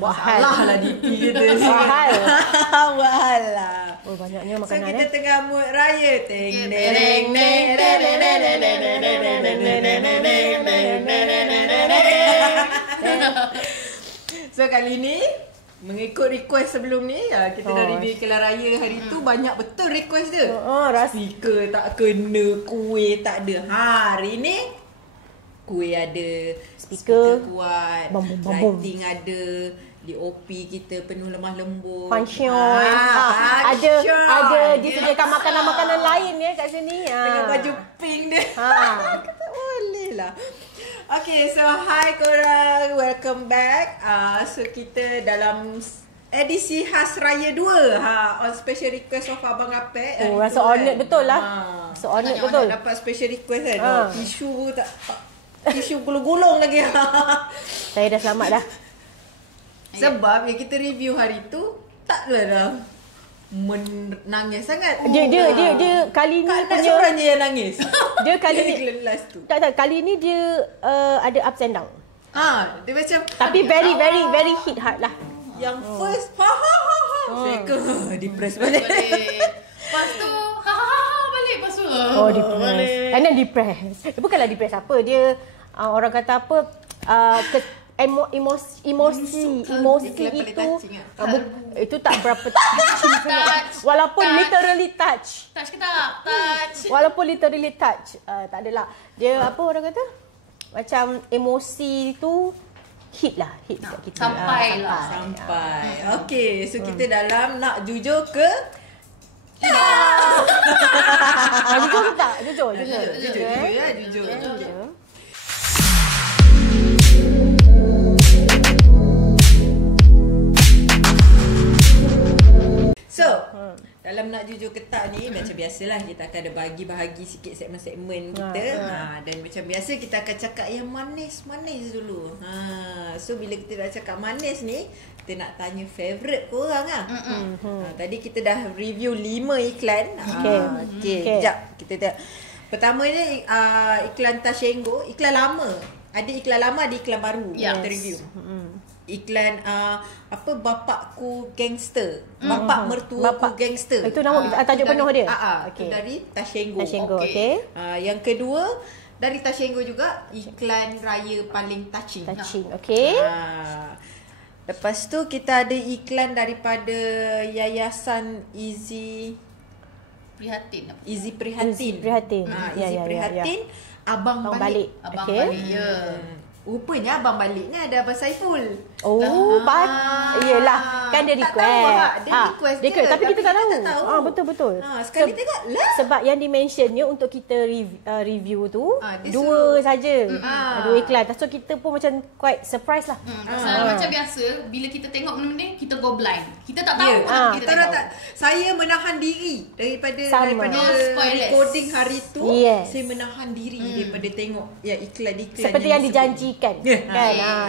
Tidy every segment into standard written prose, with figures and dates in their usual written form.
Buat hal. Salah lah DP kita. Buat hal. Buat hal lah. Oh, banyaknya So makanan kita tengah mood raya. Teng dereng neng So kali ni mengikut request sebelum ni, kita dah review iklan raya hari tu, banyak betul request dia. Speaker tak kena, kuih tak ada. Hari ni kuih ada, speaker kuat, lighting ada, DOP kita penuh lemah lembut. Function. Function. Ada disediakan makanan-makanan lain ya kat sini. Dengan baju pink dia. Kata boleh lah. Okay, so hi korang, welcome back. So kita dalam edisi khas Raya 2 on special request of Abang Apek. Oh, rasa honoured betul lah. Rasa honoured betul. Dapat special request kan. Tisu tak, tisu gulung-gulung lagi. Saya dah selamat dah. Sebab yang kita review hari tu tak dah menangis sangat. Dia kali ni tak punya seorang je yang nangis. Dia kali ni last tu. tak kali ni dia ada ups and down. Dia macam Tapi very hit hard lah. yang first saya ke depressed balik. Lepas tu balik. Lepas tu Depressed. And then depressed. Bukanlah depressed apa. Dia orang kata apa, emosi itu itu tak berapa touching sangat. Walaupun literally touch. Touch ke tak? Touch. Walaupun literally touch, tak adalah. Dia apa orang kata? Macam emosi tu hit kat kita. Sampai. Okay, so kita dalam nak jujur ke? Jujur ke tak? Jujur. So, dalam nak jujur ke tak ni, macam biasalah kita akan ada bahagi sikit segmen-segmen kita. Dan macam biasa kita akan cakap yang manis-manis dulu. So bila kita dah cakap manis ni, kita nak tanya favourite korang lah. Tadi kita dah review 5 iklan. Okay. Sekejap kita tengok. Pertama ni iklan Tashengo, iklan lama. Ada iklan lama, ada iklan baru. Kita review. Iklan bapakku gangster, bapak mertuaku gangster. Itu nama tajuk penuh dia. Itu dari Tashengo. Okay. Yang kedua dari Tashengo juga, iklan raya paling touching. Okay. Lepas tu kita ada iklan daripada Yayasan Easy Prihatin. Easy Prihatin. Abang balik. Abang balik ya. Rupanya Abang Balik ni ada Abang Saiful. Yelah, kan dia request. Dia request tapi kita tak tahu. Betul. Sekali tengok lah. Sebab yang dimensionnya untuk kita review tu dua saja. Dua iklan. So kita pun macam quite surprise lah. Macam biasa, bila kita tengok benda-benda ni, kita go blind. Kita tak tahu. Kita tak. Saya menahan diri daripada recording hari tu. Saya menahan diri daripada tengok iklan-iklan seperti yang dijanjikan. Kan?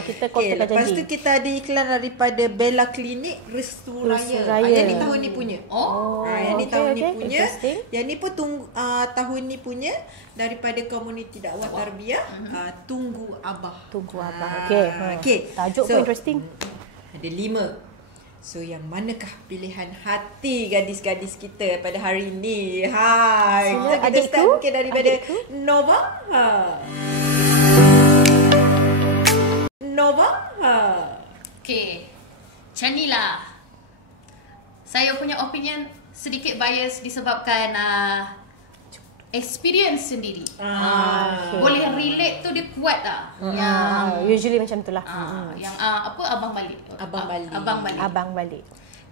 Kita kontrak janji. Lepas tu kita ada iklan daripada Bella Clinic Restu Raya. Yang ni tahun ni punya. Yang ni tahun ni punya. Yang ni pun tahun ni punya daripada komuniti dakwah tarbiyah. Tunggu Abah. Okay. Tajuk pun interesting. Ada 5. So yang manakah pilihan hati gadis-gadis kita pada hari ini? Kita start mungkin daripada Nova. Okay, macam ni lah. Saya punya opinion sedikit bias disebabkan experience sendiri. Boleh relate tu dia kuat lah. Usually macam tu lah. Yang Abang Balik. Abang Balik.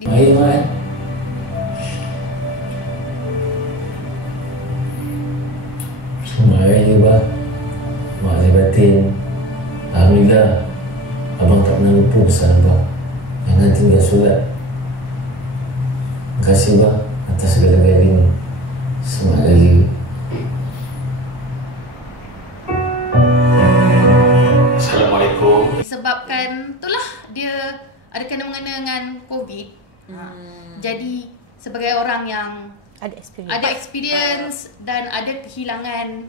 Baik, Mak. Baik juga. Mak saya batin. Alhamdulillah, Abang tak pernah lupa pesan Abang. Jangan tinggal solat. Terima kasih Abang atas segala-galanya. Semangat lagi. Assalamualaikum. Disebabkan itulah dia ada kena-mengena dengan COVID. Jadi sebagai orang yang ada experience dan ada kehilangan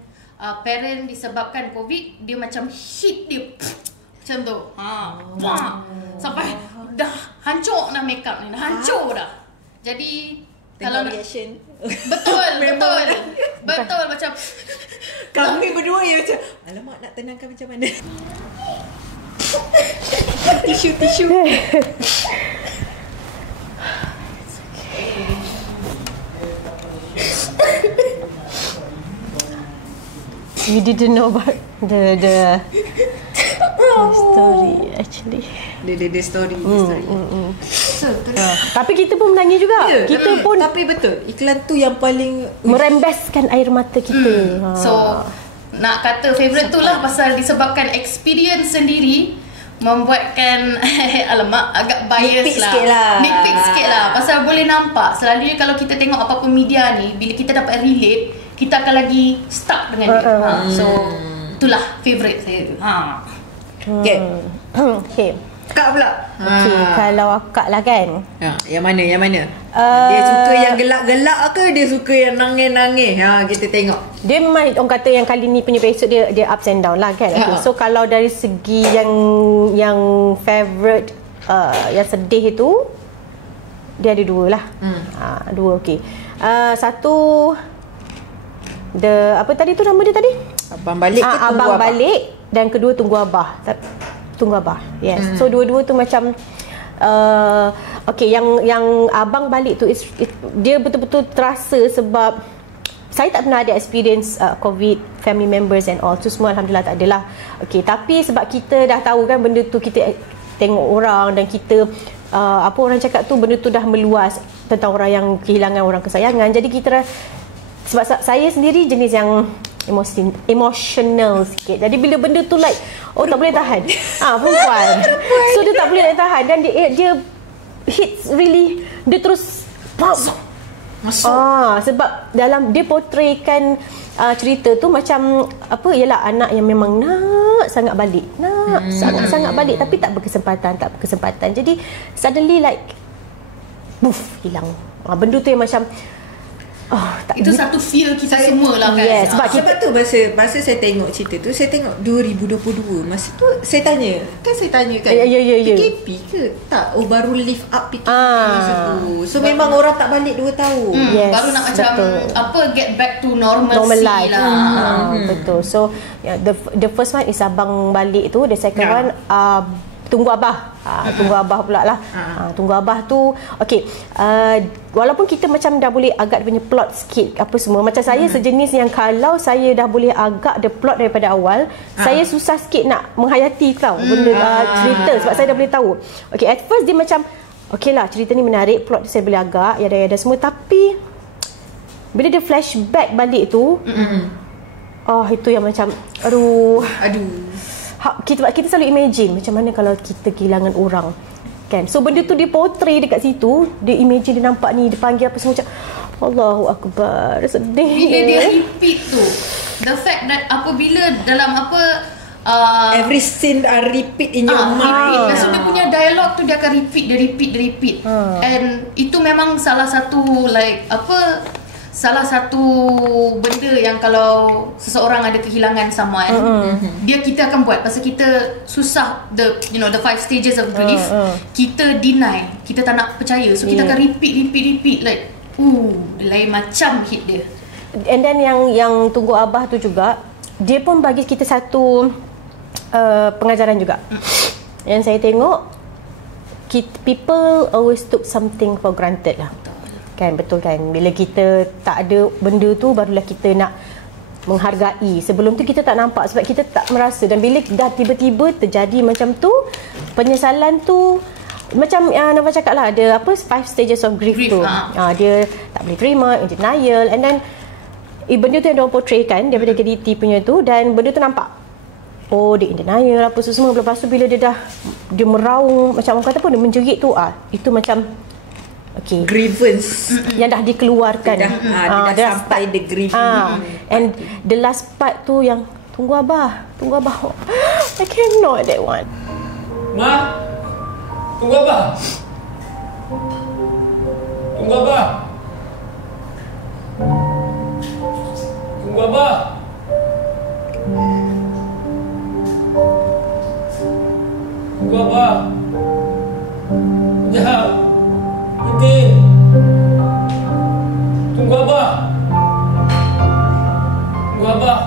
parent disebabkan COVID, dia macam hit dia Macam tu. Sampai dah hancur dah makeup ni. Dah hancur dah. Jadi kalau reaction. Betul macam kami berdua yang macam alamak nak tenangkan macam mana. Tisu. You didn't know about the story actually. The story. Tapi kita pun menangis juga. Kita pun tapi betul. Iklan tu yang paling merembeskan air mata kita. So nak kata favourite tu lah pasal disebabkan experience sendiri membuatkan alamak agak bias lah. Nitpick sikit lah. Pasal boleh nampak selalunya kalau kita tengok apa-apa media ni, bila kita dapat relate, kita akan lagi stuck dengan dia. So itulah favourite saya tu. Okay. Kak pula. Okay, kalau akak lah kan. Yang mana? Dia suka yang gelak-gelak ke dia suka yang nangis-nangis? Kita tengok. Dia memang orang kata yang kali ni punya episode dia ups and down lah kan. Okay, so kalau dari segi yang favourite yang sedih itu, dia ada dua lah. Dua okey. Satu apa tadi tu nama dia tadi? Abang balik ke tunggu Abang abah? Balik, dan kedua Tunggu Abah. Tunggu Abah. Yes. So dua-dua tu macam okay, yang Abang Balik tu dia betul-betul terasa sebab saya tak pernah ada experience COVID, family members and all tu semua alhamdulillah tak adalah. Okay, tapi sebab kita dah tahu kan benda tu, kita tengok orang dan kita apa orang cakap tu, benda tu dah meluas tentang orang yang kehilangan orang kesayangan. Jadi kita sebab saya sendiri jenis yang emotional sikit. Jadi bila benda tu like tak boleh tahan. Perempuan. So dia tak boleh tahan dan dia hits really, dia terus masuk. Sebab dalam dia portraykan cerita tu macam apa, ialah anak yang memang nak sangat balik. Sangat-sangat balik tapi tak berkesempatan. Jadi suddenly like hilang. Benda tu yang macam itu satu fear kita semua lah kan. Yes, sebab tu masa saya tengok cerita tu, saya tengok 2022. Masa tu saya tanya kan PKP ke? Tak, baru lift up PKP masa tu. So memang orang tak balik 2 tahun. Yes, baru nak macam betul. get back to normal life lah. Betul. So the first one is Abang Balik tu. The second one Tunggu Abah. Tunggu Abah pula lah. Tunggu Abah tu okay, walaupun kita macam dah boleh agak punya plot sikit apa semua, macam saya sejenis yang kalau saya dah boleh agak the plot daripada awal, saya susah sikit nak menghayati tau benda cerita sebab saya dah boleh tahu. Okay, at first dia macam okay lah, cerita ni menarik, plot saya boleh agak yada semua, tapi bila dia flashback balik tu itu yang macam aduh kita selalu imagine macam mana kalau kita kehilangan orang kan. So benda tu dia portray dekat situ, dia imagine, dia nampak ni, dia panggil apa semua macam Allahu Akbar, sedih. Bila dia repeat tu, the fact that apabila dalam every scene repeat in your mind. So dia punya dialog tu dia akan repeat. And itu memang salah satu benda yang kalau seseorang ada kehilangan someone, kita akan buat pasal kita susah the 5 stages of grief. Kita deny, kita tak nak percaya, so kita akan repeat like lain macam hit dia. And then yang Tunggu Abah tu juga, dia pun bagi kita satu pengajaran juga. Yang saya tengok, people always took something for granted lah. Kan, betul kan? Bila kita tak ada benda tu, barulah kita nak menghargai. Sebelum tu kita tak nampak sebab kita tak merasa. Dan bila dah tiba-tiba terjadi macam tu, penyesalan tu macam Nova cakap lah, ada 5 stages of grief tu. Dia tak boleh terima, in denial, and then benda tu yang diorang portraykan daripada KDT punya tu, dan benda tu nampak dia in denial apa semua. Lepas tu bila dia meraung, macam orang kata pun dia menjerit tu, itu macam grievance yang dah dikeluarkan. Dia dah sampai the grieving. And the last part tu yang Tunggu Abah. I cannot that one. Ma, Tunggu Abah. Tunggu Abah. Tunggu Abah. Tunggu Abah. Sekejap. Nanti. Tunggu Abah. Tunggu Abah.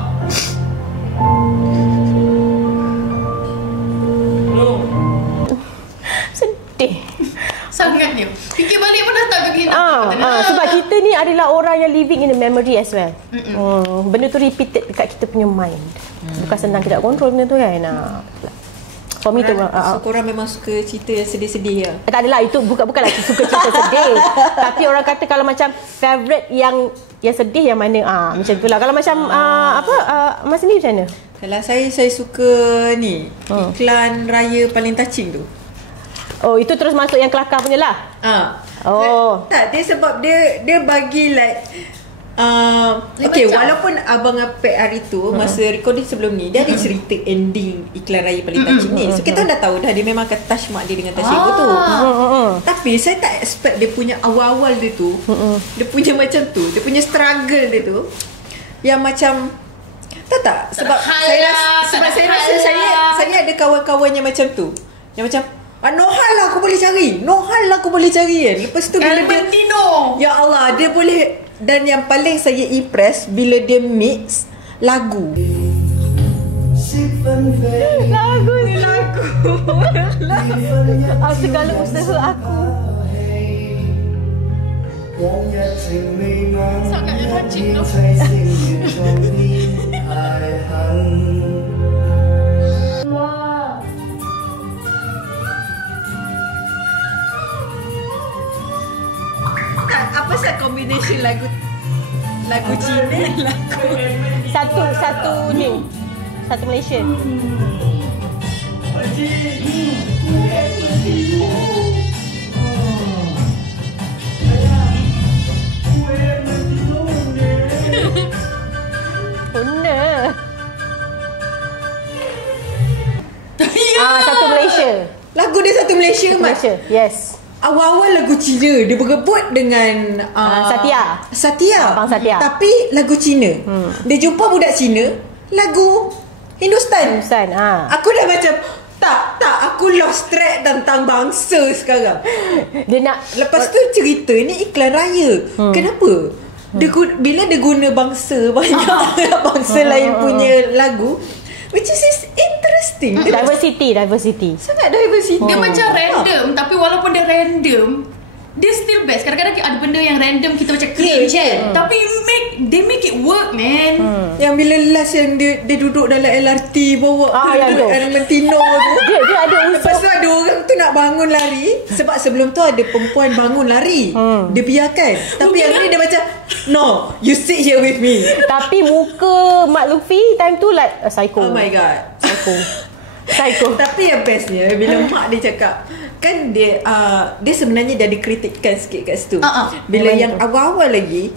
Belum. Sedih. Sangat dia. Fikir balik pun dah tak begini. Sebab kita ni adalah orang yang living in the memory as well. Benda tu repeated dekat kita punya mind. Bukan senang kita nak control benda tu kan. For me tu korang memang suka cerita yang sedih-sedih ya? Tak adalah, itu bukanlah suka cerita sedih. Tapi orang kata kalau macam favourite yang sedih yang mana, macam tu lah. Kalau macam Mas ni macam mana? Kalau saya suka ni iklan raya paling touching tu. Oh, itu terus masuk yang kelakar punya lah. Tak, dia sebab dia bagi like okay, walaupun Abang Apek hari tu masa recording sebelum ni dia ada cerita ending iklan raya paling touching ni. So kita dah tahu dah dia memang akan touch mak dia dengan touch ibu tu. Tapi saya tak expect dia punya awal-awal dia tu, dia punya macam tu, dia punya struggle dia tu yang macam tak sebab saya rasa saya ada kawan-kawan yang macam tu. Yang macam no hal lah aku boleh cari. No hal lah aku boleh cari kan. Lepas tu bila dia ya Allah, dia boleh. Dan yang paling saya impress bila dia mix lagu. Segala usaha aku. Sangat touching tu. Apa sah combination lagu Cina, lagu Satu ni. Satu Malaysia. Benar. Satu Malaysia. Lagu dia Satu Malaysia, Malaysia. Yes. Awal-awal lagu Cina dia berebut dengan Satya. Abang Satya. Tapi lagu Cina. Dia jumpa budak Cina, lagu Hindustan. Aku dah macam tak aku lost track tentang bangsa sekarang. Dia nak lepas tu cerita ni iklan raya. Kenapa? Bila dia guna bangsa banyak bangsa lain punya lagu, which is interesting. Diversity. Sangat diversity. Dia macam random, tapi walaupun dia random, dia still best. Kadang-kadang ada benda yang random kita macam cringe kan. Tapi they make it work, man. Yang bila last yang dia duduk dalam LRT bawa duduk Argentino tu. Dia ada unsur. Lepas tu ada orang tu nak bangun lari. Sebab sebelum tu ada perempuan bangun lari. Dia biarkan. Tapi yang ni dia macam, no, you sit here with me. Tapi muka Mak Luffy time tu like psycho. Oh my god, psycho. Tapi yang bestnya bila mak dia cakap, kan dia sebenarnya dah dikritikkan sikit kat situ. Bila yang awal-awal lagi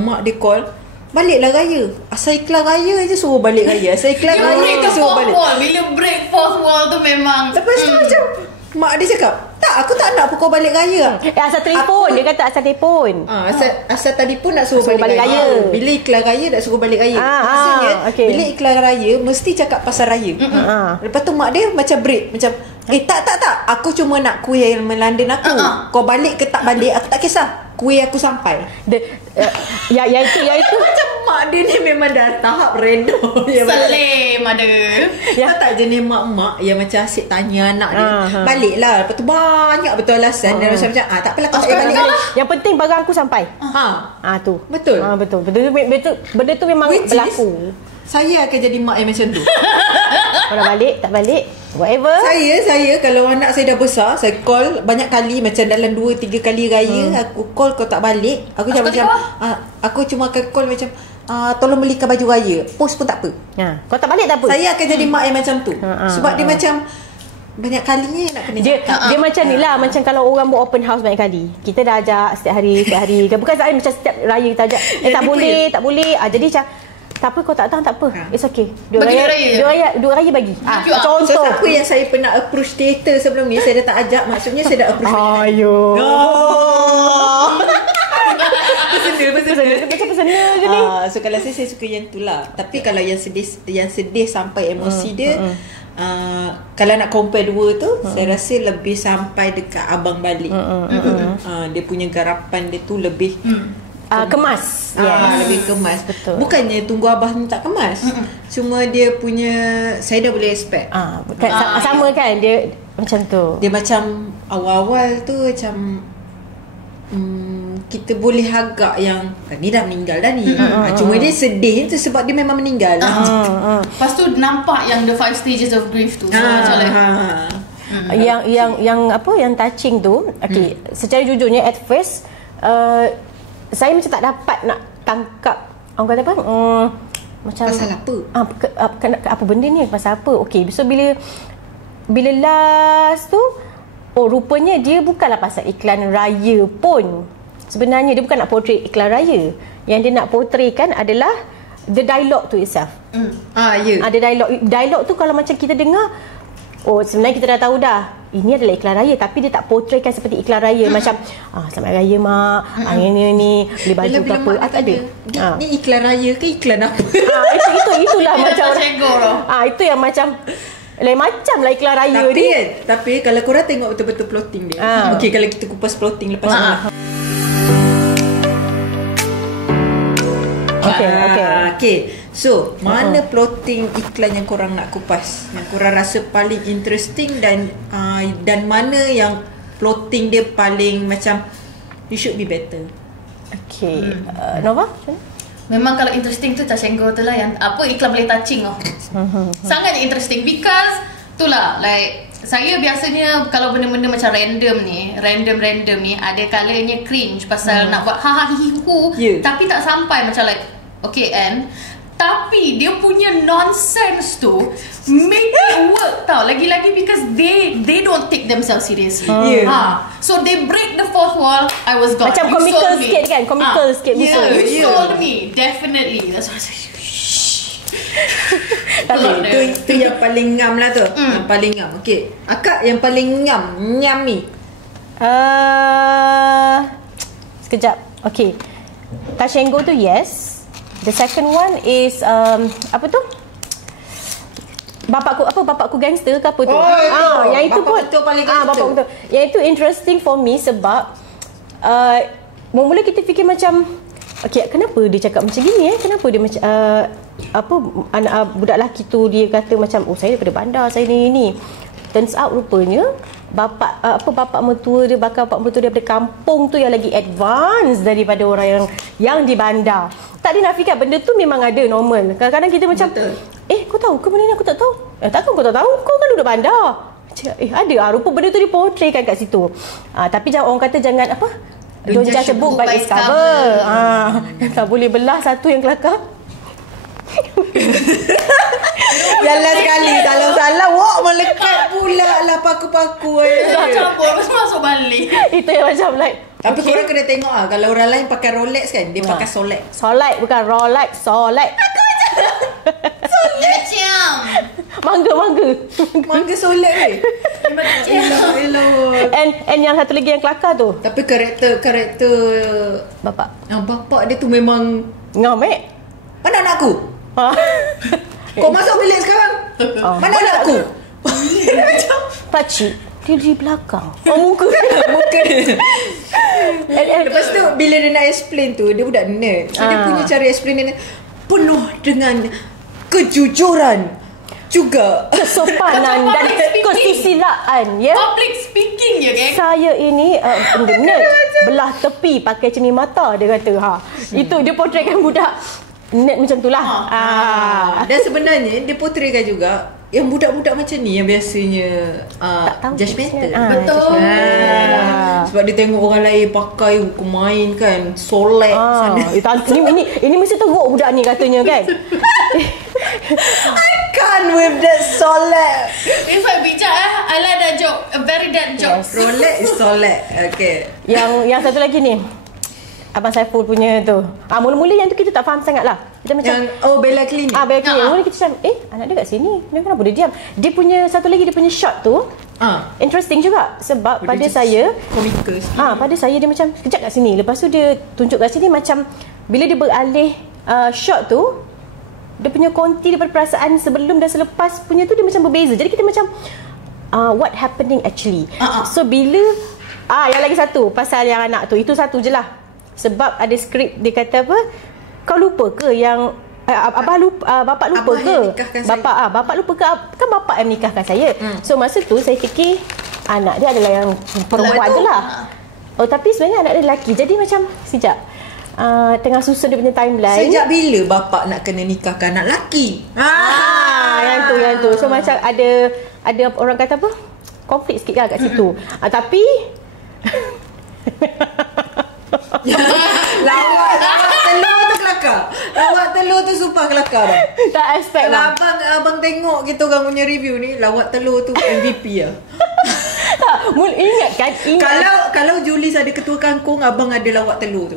mak dia call, baliklah raya. Asal iklan raya je suruh balik raya. Asal iklan raya je suruh balik. Bila break fourth wall tu memang. Lepas tu macam mak dia cakap, tak, aku tak nak pukul balik raya. Asal telefon. Dia kata asal telefon. Asal telefon nak suruh balik raya. Bila iklan raya nak suruh balik raya. Maksudnya bila iklan raya mesti cakap pasal raya. Lepas tu mak dia macam break. Macam tak, aku cuma nak kuih yang melandan aku. Kau balik ke tak balik aku tak kisah, kuih aku sampai. Yang itu macam mak dia ni memang dah tahap random. Salim ada. Kau tak jenis mak-mak yang macam asyik tanya anak dia, baliklah. Lepas tu banyak betul alasan. Dan macam tak apalah kau tak balik. Yang penting barang aku sampai. Tu. Betul. Betul. Benda tu memang berlaku. Saya akan jadi mak yang macam tu. Kalau balik, tak balik, whatever. Saya kalau anak saya dah besar, saya call banyak kali, macam dalam 2-3 kali raya aku call kau tak balik. Aku macam aku cuma akan call macam tolong belikan baju raya. Post pun tak apa. Kau tak balik tak apa. Saya akan jadi mak yang macam tu. Sebab dia macam banyak kalinya nak kena dia macam ni lah. Macam kalau orang buat open house banyak kali, kita dah ajak setiap hari. Bukan setiap hari, macam setiap raya kita ajak. Tak boleh. Jadi macam tak apa, kau tak datang tak apa. It's okay. Dua raya bagi. Contoh. So siapa yang saya pernah approach theater sebelum ni, saya dah tak ajak. Maksudnya saya dah approach. Personal je ni. So kalau saya suka yang tu lah. Tapi kalau yang sedih sampai emosi dia, kalau nak compare dua tu, saya rasa lebih sampai dekat Abang Balik. Dia punya garapan dia tu lebih kemas. Lebih kemas. Betul. Bukannya Tunggu Abah ni tak kemas. Cuma dia punya, saya dah boleh expect. Sama kan dia macam tu. Dia macam awal-awal tu macam kita boleh agak yang ni dah meninggal dah ni. Cuma dia sedih tu sebab dia memang meninggal. Lepas tu nampak yang the 5 stages of grief tu. So macam like yang apa yang touching tu, okey, secara jujurnya at first saya macam tak dapat nak tangkap orang kata apa, macam pasal apa? Apa benda ni, pasal apa? Okey, so bila last tu, rupanya dia bukanlah pasal iklan raya pun. Sebenarnya dia bukan nak portray iklan raya. Yang dia nak portraykan adalah the dialogue tu itself. Ada dialog tu kalau macam kita dengar, sebenarnya kita dah tahu dah ini adalah iklan raya, tapi dia tak portraykan seperti iklan raya. Macam selamat raya mak, ni beli baju ke apa, tak ada. Ni iklan raya ke iklan apa? Itulah macam itu yang macam lain macam lah iklan raya dia. Tapi kalau korang tengok betul-betul plotting dia. Okey, kalau kita kupas plotting lepas ni. Okay. So, mana plotting iklan yang korang nak kupas? Yang korang rasa paling interesting dan mana yang plotting dia paling macam you should be better? Okay. Nova? Memang kalau interesting tu Tashengo tu lah yang apa iklan paling touching sangat interesting because itulah like saya biasanya kalau benda-benda macam random ni ada kalanya cringe pasal nak buat hihihu tapi tak sampai macam like okay tapi dia punya nonsense tu make it work tau. Lagi-lagi because they don't take themselves seriously. So they break the fourth wall. I was gone. Macam comical sikit kan? Comical sikit. You sold me. Definitely. That's what I said. Itu yang paling ngam lah tu. Yang paling ngam. Okay, Akak yang paling nyam ni. Sekejap. Okay, Tashengo tu yes. The second one is apa tu? Bapakku gangster ke apa tu? Yang itu pun paling gangster. Bapak betul. Yang itu interesting for me sebab mula kita fikir macam kenapa dia cakap macam gini Kenapa dia macam budak lelaki tu dia kata macam saya daripada bandar, saya ni. Turns out rupanya bapak mertua dia, bakal bapak mertua dia daripada kampung tu yang lagi advance daripada orang yang di bandar. Tak dinafikan benda tu memang ada normal. Kadang-kadang kita macam kau tahu ke benda ni, aku tak tahu. Takkan kau tak tahu, kau kan duduk bandar. Ada rupa benda tu diportraykan kat situ. Tapi orang kata jangan don't judge a book by its cover. Tak boleh belah satu yang kelakar. Jalan sekali salah melekat pula lah paku-paku. Dah campur masuk balik. Itu yang macam like tapi korang kena tengok kalau orang lain pakai Rolex kan, dia pakai Solex. Solex bukan Rolex, Solex. Mangga Solex ni. And yang satu lagi yang kelakar tu. Tapi karakter bapak dia tu memang ngam Mana anakku? Kau masuk bilik sekarang. Mana anakku? Pakcik dia di belakang. Muka dia. Lepas tu bila dia nak explain tu, dia budak nerd. So dia punya cara explain dia penuh dengan kejujuran juga kesopanan dan kesusilaan public speaking je kan. Saya ini nerd belah tepi pakai cermin mata, dia kata itu dia portraykan budak nerd macam tu lah. Dan sebenarnya dia portraykan juga yang budak-budak macam ni yang biasanya judgemental. Betul. Sebab dia tengok orang lain pakai main kan solek sana. Ini mesti teruk budak ni katanya kan. I can't with that solek. If I bijak I like that joke. A very that joke. Rolex is solek. Okay. Yang satu lagi ni Abang Saiful punya tu. Mula-mula yang tu kita tak faham sangat lah. Kita macam Bella Clinic. Bella Clinic. Mula kita macam anak dia kat sini. Dia kenapa dia diam? Dia punya satu lagi dia punya shot tu interesting juga sebab pada saya komikal sikit. Pada saya dia macam kejap kat sini. Lepas tu dia tunjuk kat sini macam bila dia beralih shot tu dia punya konti daripada perasaan sebelum dan selepas punya tu dia macam berbeza. Jadi kita macam what happening actually. So bila yang lagi satu pasal yang anak tu, itu satu je lah. Sebab ada skrip dia kata apa, kau lupa ke yang bapak lupa ke? Bapak lupa ke? Kan bapak yang menikahkan saya. So masa tu saya fikir anak dia adalah yang perempuan tu lah. Oh, tapi sebenarnya anak dia lelaki. Jadi macam sekejap, tengah susun dia punya timeline. Sejak bila bapak nak kena nikahkan anak lelaki? Yang tu. So macam ada orang kata apa, konflik sikit lah kat situ. Tapi lawak telur tu kelakar. Lawak telur tu super kelakar bang. Tak expect lah. Abang tengok kita orang punya review ni, lawak telur tu MVP lah. Tak, ingat kan? Kalau Julis ada ketua kangkung, abang ada lawak telur tu.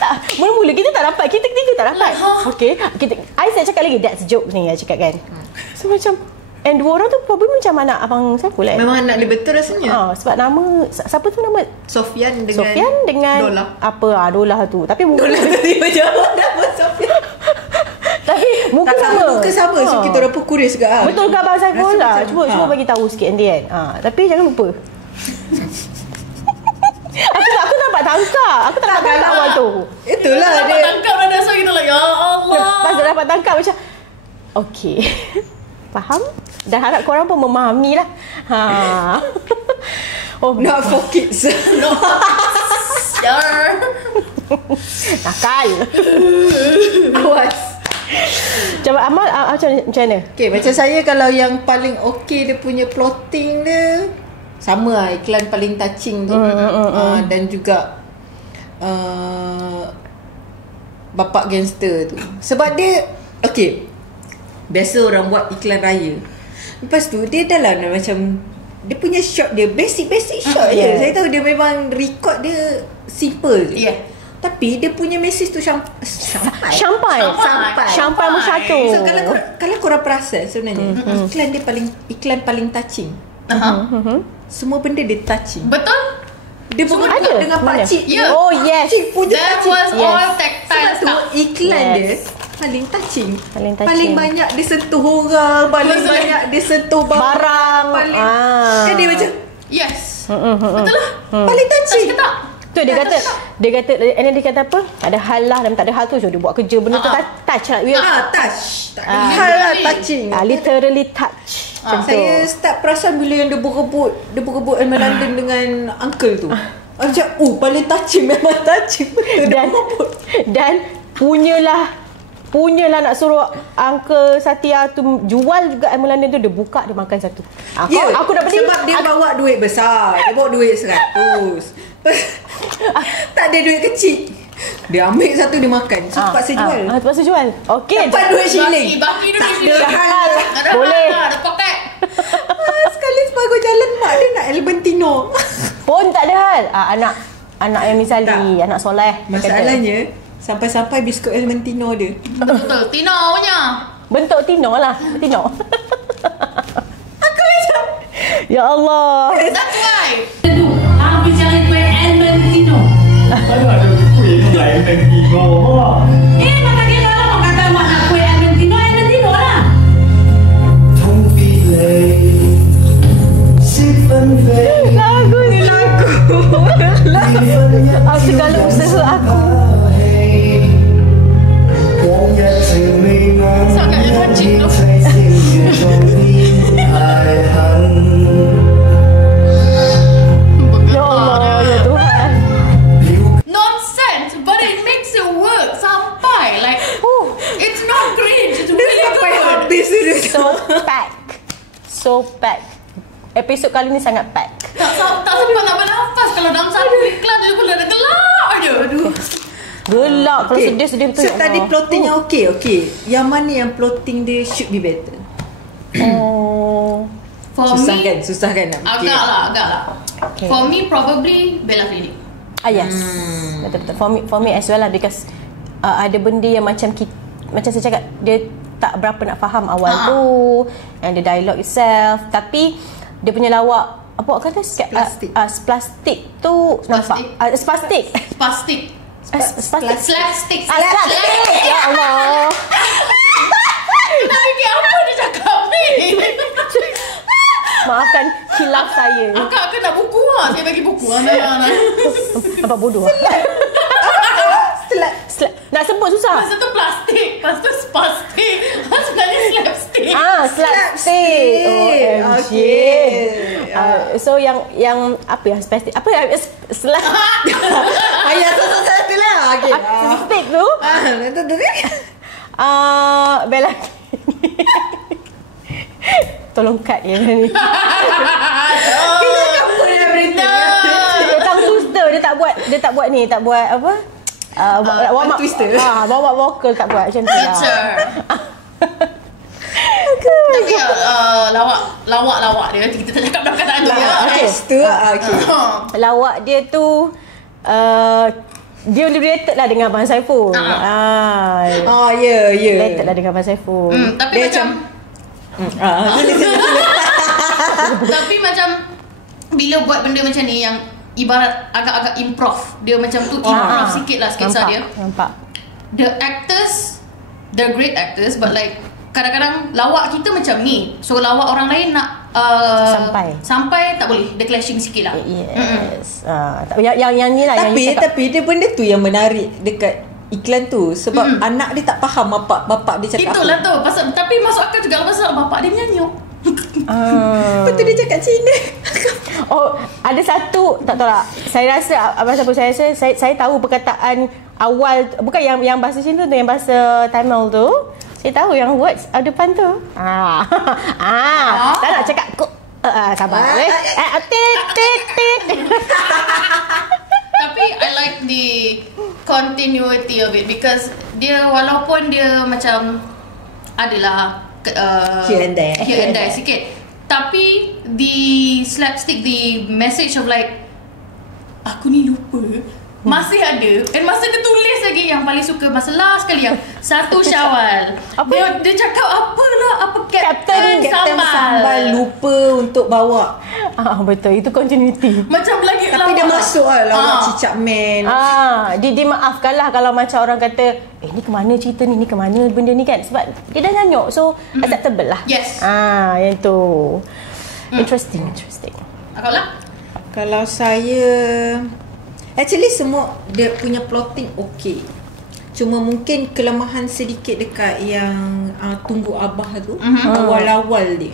Tak, mula-mula kita tak dapat. Kita ketiga tak dapat. Okay, saya cakap lagi, that's joke ni, saya cakap kan. So macam, and dua orang tu probably macam anak abang Saiful kan? Memang anak dia betul rasanya. Sebab nama, siapa tu nama? Sofian dengan Dola. Dola tu. Tapi muka Dola tadi macam nama Sofian. Tapi muka sama. Muka sama. So kita orang pun curious juga. Betul ke abang Saiful lah. Cuba bagi tahu sikit nanti kan. Tapi jangan lupa. Aku tak dapat tangkap. Aku tak dapat tangkap awal tu. Itulah dia. Dapat tangkap dan rasa kita lah. Ya Allah. Lepas dia dapat tangkap macam, okay. Faham? Dan harap korang pun memahami lah. Not for kids. No. Nakal. Awas. Macam Amal, macam mana? Okay, macam saya kalau yang paling okay dia punya plotting dia, sama lah, iklan paling touching tu. Dan juga bapak gangster tu. Sebab dia, okay, biasa orang buat iklan raya. Lepas tu dia dah lah macam, dia punya shot dia basic shot je. Saya tahu dia memang record dia simple je. Tapi dia punya message tu sampai musyato. So kalau korang perasan sebenarnya, iklan paling touching. Semua benda dia touching. Betul? Dia bukan dengan pakcik. Oh yes. That was all tactile stuff. Iklan dia paling touching. Paling banyak dia sentuh orang, paling banyak dia sentuh barang. Kan dia macam yes. Betul lah. Paling touching. Touch ke tak? Tu dia kata dia kata apa? Ada hal lah dan tak ada hal tu dia buat kerja benda tu touch lah. Touch. Tak ada hal lah touching. Literally touch. Saya start perasan bila yang dia berebut Elma London dengan uncle tu. Macam paling touching, memang touching betul. Dan punyalah nak suruh Uncle Satya tu jual juga Elma London tu. Dia buka, dia makan satu. Aku dah beli. Sebab dia bawa duit besar. Dia bawa duit 100. Tak ada duit kecil. Dia ambil satu, dia makan. So terpaksa jual. Terpaksa jual. Okey. Dapat duit shilling. Baki duit Tak shilling. ada hal. Boleh. Ada poket. Sekali separuh jalan mak dia nak Albentino. Pun tak ada hal. Anak yang misali, anak soleh. Masalahnya sampai-sampai biskut Albentino dia. Betul. Tino punya. Bentuk Tino lah. Tino. Aku macam, ya Allah. That's why. Aku cari kue Albentino. Saya ada kuih lain Albentino. Maka dia kalau kata mak nak kue Albentino lah. Lagu ni lagu. Segala usaha aku. Sangat touching tu. Ya Allah, ya Tuhan. Nonsense, but it makes it work. Sampai like, it's not cringe. It's really sampai good. habis dia. So pack. Episod kali ni sangat pack. Tak sempat nak bernafas. Kalau dalam satu iklan dia boleh ada gelap aja. Aduh. Gelap kalau sedih betul. So tadi plottingnya okay. Yang mana yang plotting dia should be better? For Susah kan nak fikir? Agak lah. Okay. For me probably Bella Klinik. Yes. Betul. For me as well lah, because ada benda yang macam saya cakap, dia tak berapa nak faham awal tu, and the dialogue itself, tapi dia punya lawak apa kata spastik tu nampak Spastik. Slapstick. Slapstick. Ya Allah. nak fikir apa dia cakap ni. Maafkan khilaf saya. Akak nak buku lah. Saya bagi buku lah. Apa bodoh? Slap. Nak sebut susah. Masa tu plastik. Lepas tu spastik. Sebenarnya slapstick. Slapstick. OMG. So yang apa yang spastik? Apa yang slap? Ayah satu lah. Okay. Stick tu. Betul. Bella. Tolong cut ya ni. Kita kamu dah berita. Tongue twister dia tak buat ni, tak buat apa? Warm up twister. Warm up vocal tak buat macam tu lah. Tapi lawak dia kita tak cakap dah kata tu. Okay. Lawak dia tu dia related lah dengan Abang Saiful. Ya. Related lah dengan Abang Saiful. Tapi Dia macam tapi macam bila buat benda macam ni yang ibarat agak-agak improv, dia macam tu improv sikit lah sketsa dia. Nampak. The actors, they're great actors, but like kadang-kadang lawak kita macam ni, so lawak orang lain nak sampai tak boleh, dia clashing sikit lah. Yes. Yang ni lah. Tapi dia benda tu yang menarik dekat iklan tu. Sebab anak dia tak faham bapak dia cakap itulah apa. tu pasal, tapi masuk akal juga pasal bapak dia menyanyuk. Lepas tu dia cakap Cina. Ada satu, tak tahu lah. Saya rasa Abang Saiful, saya tahu perkataan awal, bukan yang bahasa Cina tu, yang bahasa Tamil tu. Saya tahu yang words depan tu. Tak nak cakap sabar. Tit. Tapi I like the continuity of it because dia walaupun dia macam adalah Here and there sikit, tapi the slapstick, the message of like aku ni lupa masih ada. Dan masa dia tulis lagi, yang paling suka masa last kali yang 1 Syawal, dia cakap apa Captain Sambal lupa untuk bawa. Betul, itu continuity. Macam lagi tapi dia masuk lah lawak cicak man. Dia maafkan lah kalau macam orang kata ni ke mana cerita ni ke mana benda ni kan, sebab dia dah nyanyuk, so acceptable lah. Yes. Yang tu interesting. Akak lah? Kalau saya, actually semua dia punya plotting okay. Cuma mungkin kelemahan sedikit dekat yang Tunggu Abah tu, awal-awal dia.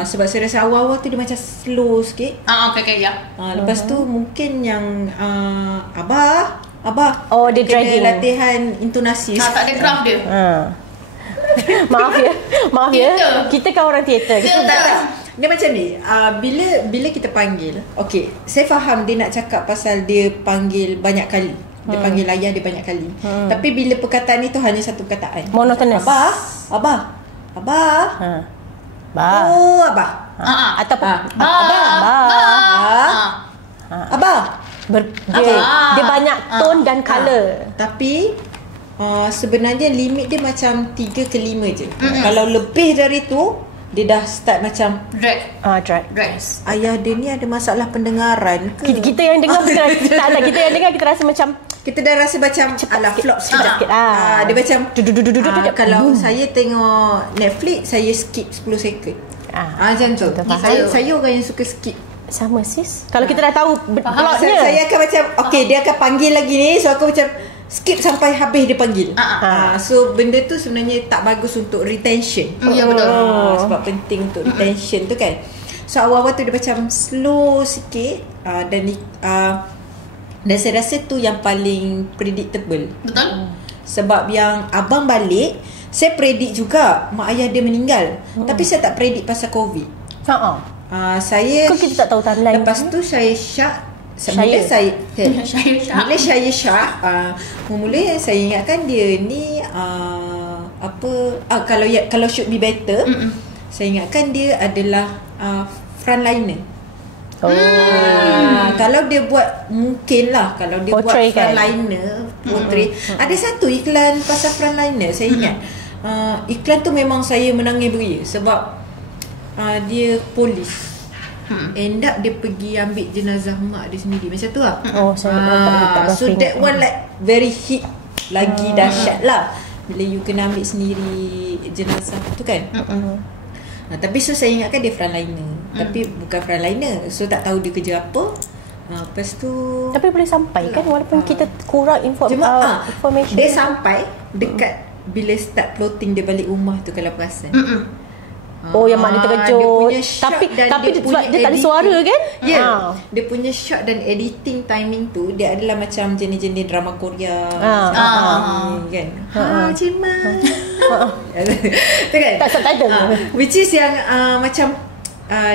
Sebab saya rasa awal-awal tu dia macam slow sikit. Okay, ya. Lepas tu mungkin yang Abah dia dragging, latihan intonasi. Tak ada craft dia. Maaf ya. Kita kan orang teater. Dia macam ni, bila kita panggil, okay, saya faham dia nak cakap pasal dia panggil banyak kali. Dia panggil ayah dia banyak kali. Tapi bila perkataan itu hanya satu perkataan, monotonous. Abah. Oh, Abah. Ataupun Abah. Dia banyak tone dan colour. Tapi sebenarnya limit dia macam 3 ke 5 je. Kalau lebih dari tu, dia dah start macam drag. Ayah dia ni ada masalah pendengaran ke? Kita yang dengar kita yang dengar kita rasa macam, kita dah rasa macam alah flop sikit. Dia macam kalau saya tengok Netflix, saya skip 10 second. Macam tu. Saya orang yang suka skip. Sama sis. Kalau kita dah tahu plotnya, saya akan macam okay, dia akan panggil lagi ni, so aku macam skip sampai habis dia panggil. So benda tu sebenarnya tak bagus untuk retention. Ya betul. Sebab penting untuk retention tu kan. So awal-awal tu dia macam slow sikit, dan saya rasa tu yang paling predictable. Betul. Sebab yang abang balik, saya predict juga mak ayah dia meninggal. Tapi saya tak predict pasal COVID. Saya kita tak tahu timeline. Lepas tu saya Mula saya ingatkan dia ni kalau should be better, saya ingatkan dia adalah frontliner. Kalau dia buat, mungkin lah kalau dia portray buat frontliner, portray. Ada satu iklan pasal frontliner saya ingat. Iklan tu memang saya menangis beria sebab dia polis. End up dia pergi ambil jenazah mak dia sendiri. Macam tu lah. So that one like very hit lagi dahsyat lah. Bila you kena ambil sendiri jenazah tu kan. Tapi so saya ingatkan dia frontliner, tapi bukan frontliner, so tak tahu dia kerja apa. Lepas tu tapi boleh sampai kan walaupun kita kurang information. Dia sampai dekat bila start plotting dia balik rumah tu kalau perasan. Oh, yang mak dia terkejut. Tapi sebab dia tak ada suara kan? Ya. Dia punya shot dan editing timing tu dia adalah macam jenis-jenis drama Korea. Kan. Cima. Tu kan? Tak subtitle. Which is yang macam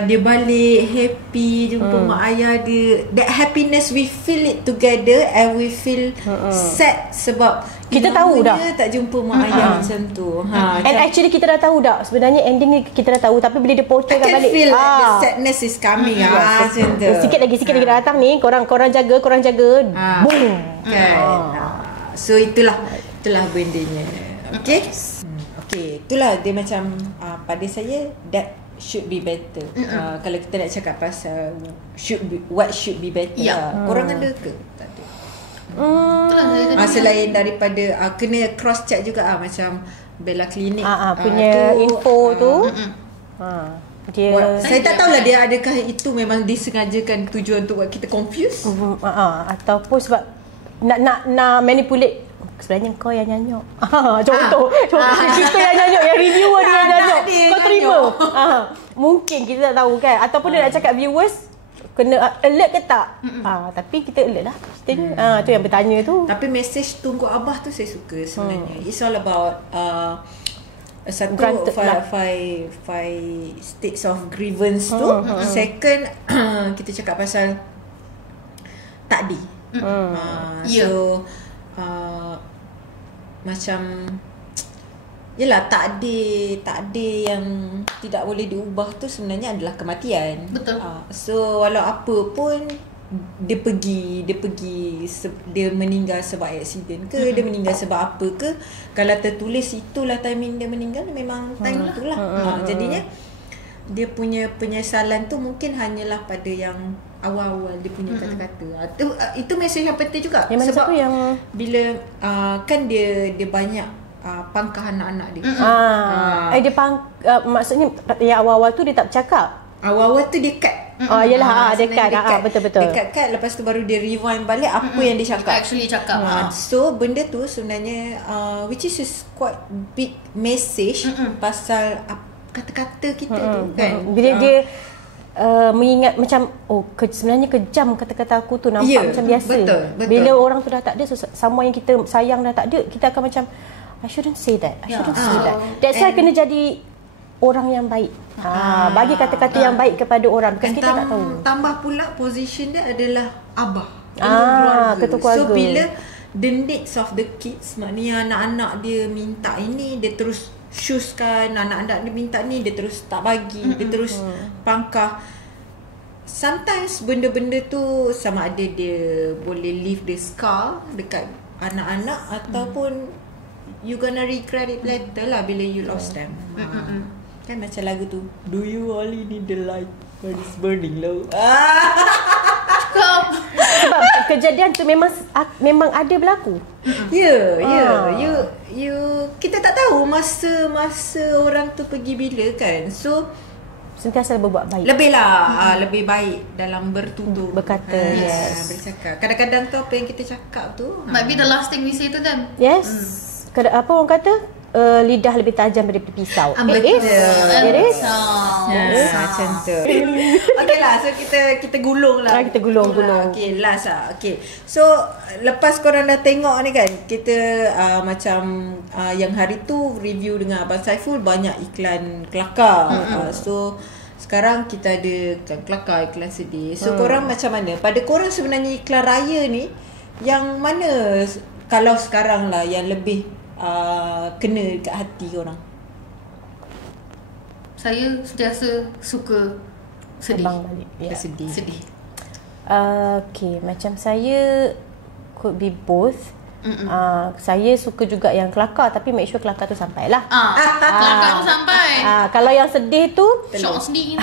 dia balik happy jumpa mak ayah dia. That happiness we feel it together and we feel sad sebab kita tahu dah tak jumpa mak ayah macam tu. And actually kita dah tahu dah sebenarnya ending ni kita dah tahu, tapi bila dia portraykan balik feel the sadness is coming. Macam tu. Sikit lagi datang ni, korang jaga boom kan. So itulah bendanya. Okay, itulah dia macam pada saya that should be better. Kalau kita nak cakap pasal what should be better, korang ada ke? Tak ada. Selain daripada kena cross check juga macam Bella Clinic punya info tu. Saya tak tahulah dia adakah itu memang disengajakan tujuan untuk buat kita confuse ataupun sebab nak manipulate. Sebenarnya kau yang nyanyok. Contoh kita yang nyanyok, yang reviewer dia yang nyanyok. Kau terima. Mungkin kita tak tahu kan. Ataupun dia nak cakap viewers kena alert ke tak? Tapi kita alert lah. Tu yang bertanya tu. Tapi message tunggu abah tu saya suka sebenarnya. It's all about satu five states of grievance tu. Second kita cakap pasal takdir. So macam yelah takdir yang tidak boleh diubah tu sebenarnya adalah kematian. Betul. So walau apa pun dia meninggal sebab aksiden ke, dia meninggal sebab apa ke, kalau tertulis itulah timing dia meninggal, memang time itulah. Jadinya dia punya penyesalan tu mungkin hanyalah pada yang awal-awal dia punya kata-kata. Itu mesej yang penting juga. Yang sebab satu yang bila kan dia banyak pangkah anak-anak dia. Dia maksudnya yang awal-awal tu dia tak bercakap. Awal-awal tu dia cut. Yelah dia cut. Betul-betul. Dia cut, lepas tu baru dia rewind balik apa yang dia cakap. Actually cakap. So benda tu sebenarnya which is quite big message pasal kata-kata kita tu kan. Bila dia mengingat macam sebenarnya kejam kata-kata aku tu, nampak macam biasa. Betul. Bila orang tu dah tak ada, sama yang kita sayang dah tak ada, kita akan macam I shouldn't say that. That's why kena jadi orang yang baik. Bagi kata-kata yang baik kepada orang, because kita tak tahu. Tambah pula position dia adalah abah, ketua keluarga. So bila the needs of the kids, maknanya anak-anak dia minta ini, dia terus shoeskan, anak-anak dia minta ni, dia terus tak bagi, dia terus pangkah. Sometimes benda-benda tu sama ada dia boleh leave the scar dekat anak-anak ataupun you gonna regret it later lah bila you lost them. Kan macam lagu tu, do you only need the light when it's burning low. Sebab kejadian tu memang ada berlaku. You kita tak tahu masa orang tu pergi bila kan. So sentiasa berbuat baik. Lebih baik dalam bertutur, berkata, bercakap. Kadang-kadang tu apa yang kita cakap tu might be the last thing we say to them. Yes. Apa orang kata? Lidah lebih tajam daripada pisau. Betul. It is. Macam tu. Okay lah, so kita gulung lah. Kita gulung. Okay, last lah. Okay. So lepas korang dah tengok ni kan, kita macam yang hari tu review dengan Abang Saiful banyak iklan kelakar. So sekarang kita ada iklan kelakar, iklan sedih. So korang macam mana? Pada korang sebenarnya iklan raya ni yang mana kalau sekarang lah yang lebih kena dekat hati korang? Saya sentiasa suka sedih. Sedih. Okay, macam saya could be both. Saya suka juga yang kelakar, tapi make sure kelakar tu sampai lah. Kelakar tu sampai. Kalau yang sedih tu Syok sedih.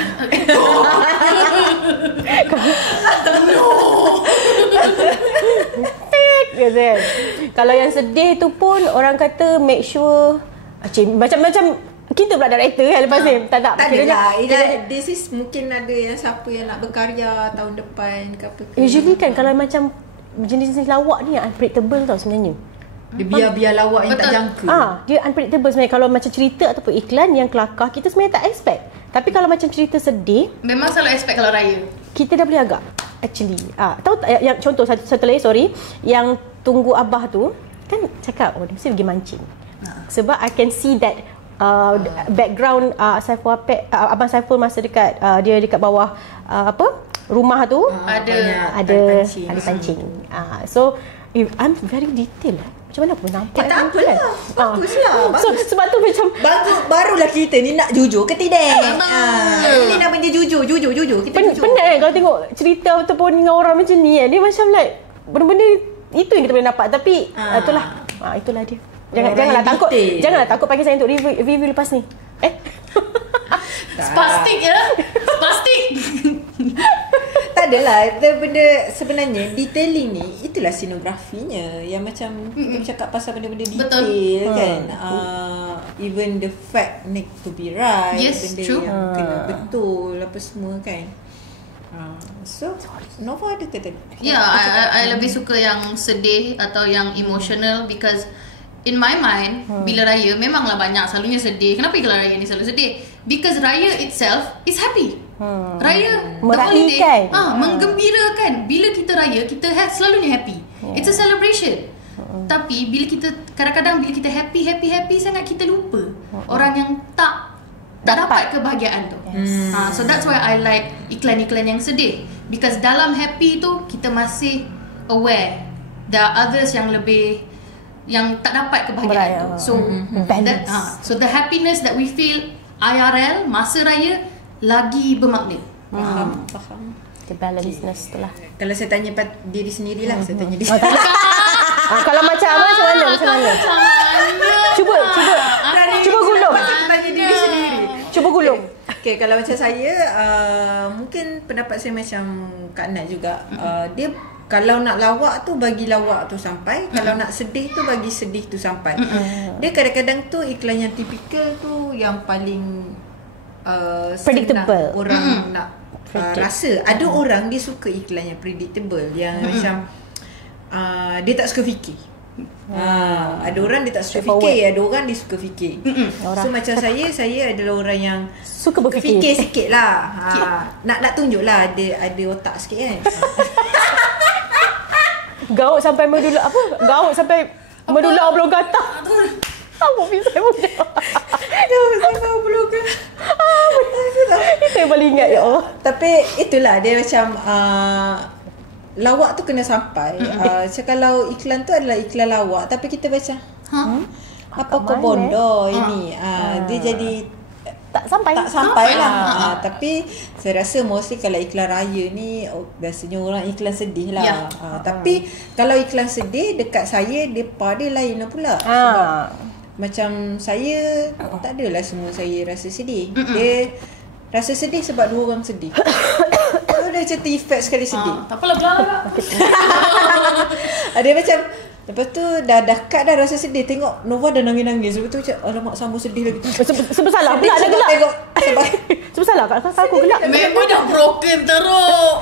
Kalau yang sedih tu pun orang kata make sure macam kita pula director kan lepas ni. Tak adalah. This is mungkin ada yang siapa yang nak berkarya tahun depan ke apa ke. Usually kan kalau macam jenis-jenis lawak ni unpredictable tau sebenarnya. Dia biar lawak yang tak jangka. Dia unpredictable sebenarnya. Kalau macam cerita ataupun iklan yang kelakar, kita sebenarnya tak expect. Tapi kalau macam cerita sedih, memang selalu expect kalau raya. Kita dah boleh agak actually. Tahu tak yang contoh satu lagi yang Tunggu Abah tu kan cakap dia mesti pergi mancing. Sebab I can see that background Saiful Apek, Abang Saiful masa dekat dia dekat bawah rumah tu ada pancing. So I'm very detail lah. Macam mana pun nampak. Tak apalah. Baguslah. So sebab tu macam barulah kita ni nak jujur ke tidak. Ini namanya jujur. Kita jujur. Penat kan kalau tengok cerita ataupun dengan orang macam ni kan. Dia macam like benda-benda itu yang kita boleh dapat. Tapi itulah dia. Janganlah takut panggil saya untuk review lepas ni. Spastik je. Spastik. Tak adalah. Benda sebenarnya detailing ni itulah scenografinya yang macam kita cakap pasal benda-benda detail. Betul. Kan. Even the fact need to be right. Yes, benda true. yang kena betul apa semua kan. So Nova ada ke tadi? I lebih suka yang sedih atau yang emotional because in my mind bila raya memanglah banyak selalunya sedih. Kenapa kalau raya ni selalu sedih? Because raya itself is happy. Raya meraihkan, menggembirakan. Bila kita raya kita selalunya happy. It's a celebration. Tapi bila kita kadang-kadang bila kita happy sangat kita lupa orang yang tak dapat kebahagiaan tu. So that's why I like iklan-iklan yang sedih because dalam happy tu kita masih aware there are others yang lebih yang tak dapat kebahagiaan tu. So the happiness that we feel IRL masa raya lagi bermakna. Faham. The balanceness tu lah. Kalau saya tanya diri sendirilah, saya tanya diri. Kalau macam mana? Cuba gulung. Tanya diri sendiri. Cuba gulung. Okay, kalau macam saya, mungkin pendapat saya macam Kak Nat juga. Dia kalau nak lawak tu bagi lawak tu sampai, kalau nak sedih tu bagi sedih tu sampai. Dia kadang-kadang tu iklan yang tipikal tu yang paling predictable. Orang nak rasa. Ada orang dia suka iklan yang predictable, yang macam dia tak suka fikir. Ada orang dia tak suka fikir, ada orang dia suka fikir. So macam saya adalah orang yang suka berfikir. Fikir sikit lah. Nak tunjuk lah ada otak sikit kan. Gaut sampai medular oblongata. Apa bisa muda? Sampai oblongata. Itu yang paling ingat ya Allah. Tapi itulah dia macam lawak tu kena sampai. Kalau iklan tu adalah iklan lawak tapi kita baca apa kau bodoh ini. Dia jadi tak sampai lah. Tapi saya rasa mostly kalau iklan raya ni biasanya orang iklan sedih lah. Tapi kalau iklan sedih dekat saya dia lain lah pula. Sebab macam saya tak adalah semua saya rasa sedih. Dia rasa sedih sebab dua orang sedih. Dia macam efek sekali sedih. Tak apalah belah. Dia macam lepas tu dah kat dah rasa sedih. Tengok Nova dah nangis-nangis. Lepas tu macam alamak sambung sedih lagi. Sebab salah pula dah gelap. Sebab salah kat aku gelap. Member dah broken teruk.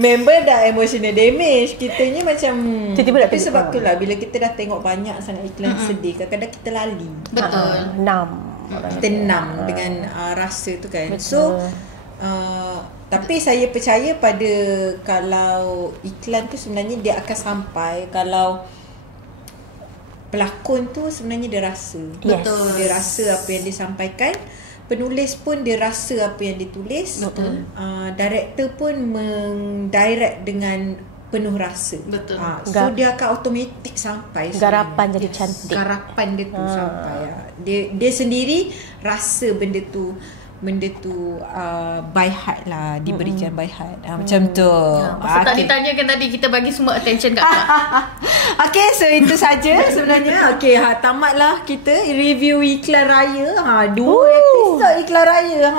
Member dah emotional damage. Kitanya macam tiba-tiba tapi sebab tu lah bila kita dah tengok banyak sangat iklan sedih, kadang-kadang kita lali. Betul. Tenang dengan rasa tu kan. Betul. So tapi saya percaya pada kalau iklan tu sebenarnya dia akan sampai kalau pelakon tu sebenarnya dia rasa. Betul. Dia rasa apa yang disampaikan. Penulis pun dia rasa apa yang ditulis. Betul. Director pun mendirect dengan penuh rasa. Betul. So dia akan automatik sampai. Garapan jadi cantik. Garapan dia tu sampai. Dia sendiri rasa benda tu by heart lah, diberikan by heart. Macam tu. Pasal tak ditanyakan tadi, kita bagi semua attention kat Kak. Okay, so itu saja sebenarnya. Okay, tamatlah kita review iklan raya. 2 episod episod iklan raya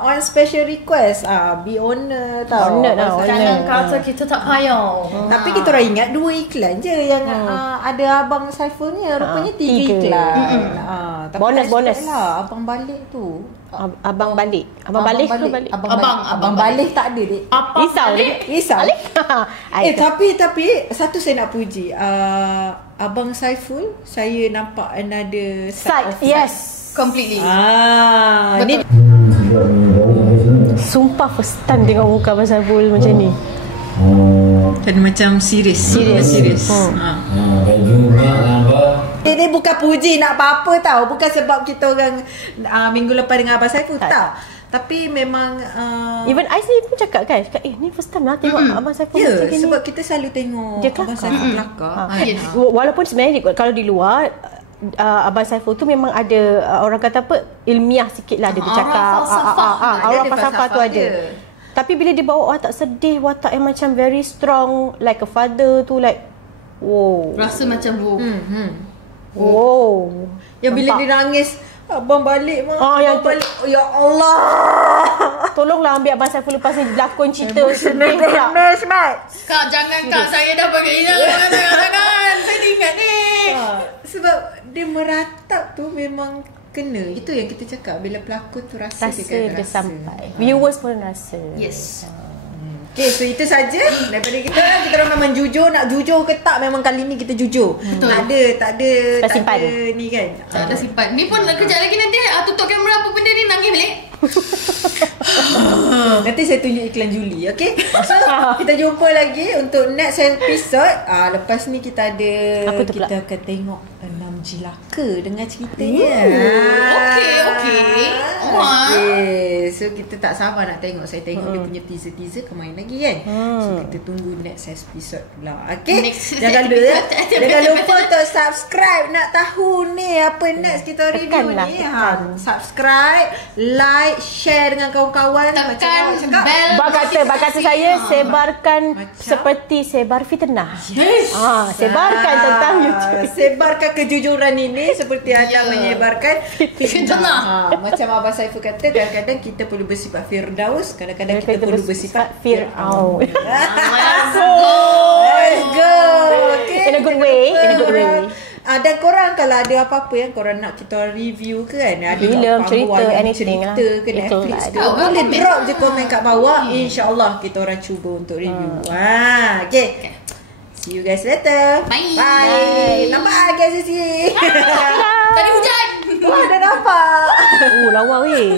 on special request be honor tau. Jangan kata kita tak payah. Tapi kita orang ingat 2 iklan je yang ada Abang Saifulnya. Rupanya 3 iklan. Tapi Bonus lah Abang balik tu. Abang balik. Abang balik ke balik? Abang balik tak ada dek. Risau. Tapi satu saya nak puji. Abang Saiful, saya nampak another side of Yes. Completely. Ni Sumpah first time tengok muka Abang Saiful macam ni. kan macam serius. Baju mak nampak. Ini bukan puji nak apa-apa tau. Bukan sebab kita orang minggu lepas dengan Abang Saiful tak. Tapi memang Even I sendiri pun cakap kan, ni first time lah tengok Abang Saiful macam ni. sebab kita selalu tengok Dia Abang Saiful kelakar. Walaupun sebenarnya kalau di luar Abang Saiful tu memang ada orang kata apa, ilmiah sikit lah dia bercakap. Aura falsafah tu ada. Tapi bila dia bawa watak sedih, watak yang macam very strong, like a father tu, like wow. Rasa macam Wow. Yang bila dia nangis, abang balik yang balik. Ya Allah. Tolonglah ambil Abang Saiful lepas ni lakon cerita sedih pula. Kak, jangan Kak, saya dah pakai jangan. Saya ingat ni. Sebab dia meratap tu memang kena. Itu yang kita cakap, bila pelakon tu rasa dia sampai. Viewers pun rasa. Yes. Okay, so itu saja daripada kita. Kita orang memang jujur. Nak jujur ke tak, memang kali ni kita jujur. Tak ada ni kan. Tak ada simpan. Ni pun kejap lagi nanti tutup kamera apa benda ni, nangis balik. Nanti saya tunjuk iklan Juli. Okay, so kita jumpa lagi untuk next episode. Lepas ni kita ada kita akan tengok 6 Jelaka dengan ceritanya. Okay, so kita tak sabar nak tengok. Saya tengok dia punya teaser kemarin lagi kan. So kita tunggu next episode pula. Okay, jangan lupa untuk subscribe. Nak tahu ni apa next kita review ni. Subscribe, like, share dengan kawan-kawan. Tekan Bak kata saya sebarkan seperti sebar fitnah. Sebarkan tentang YouTube. Sebarkan kejujuran ini seperti anda menyebarkan fitnah. Macam Abang Saiful kata, kadang-kadang kita perlu bersifat Firdaus, kadang-kadang kita perlu bersifat Fir'aun. Let's go. Okay. In a good way. Dan korang kalau ada apa-apa yang korang nak kita review ke kan, ada filem, cerita, anything cerita ke Netflix ke, boleh drop je komen kat bawah. InsyaAllah kita orang cuba untuk review. Okay, see you guys later. Bye. Nampak guys sisi. Tadi hujan. Wah, dah nampak. Lawa weh.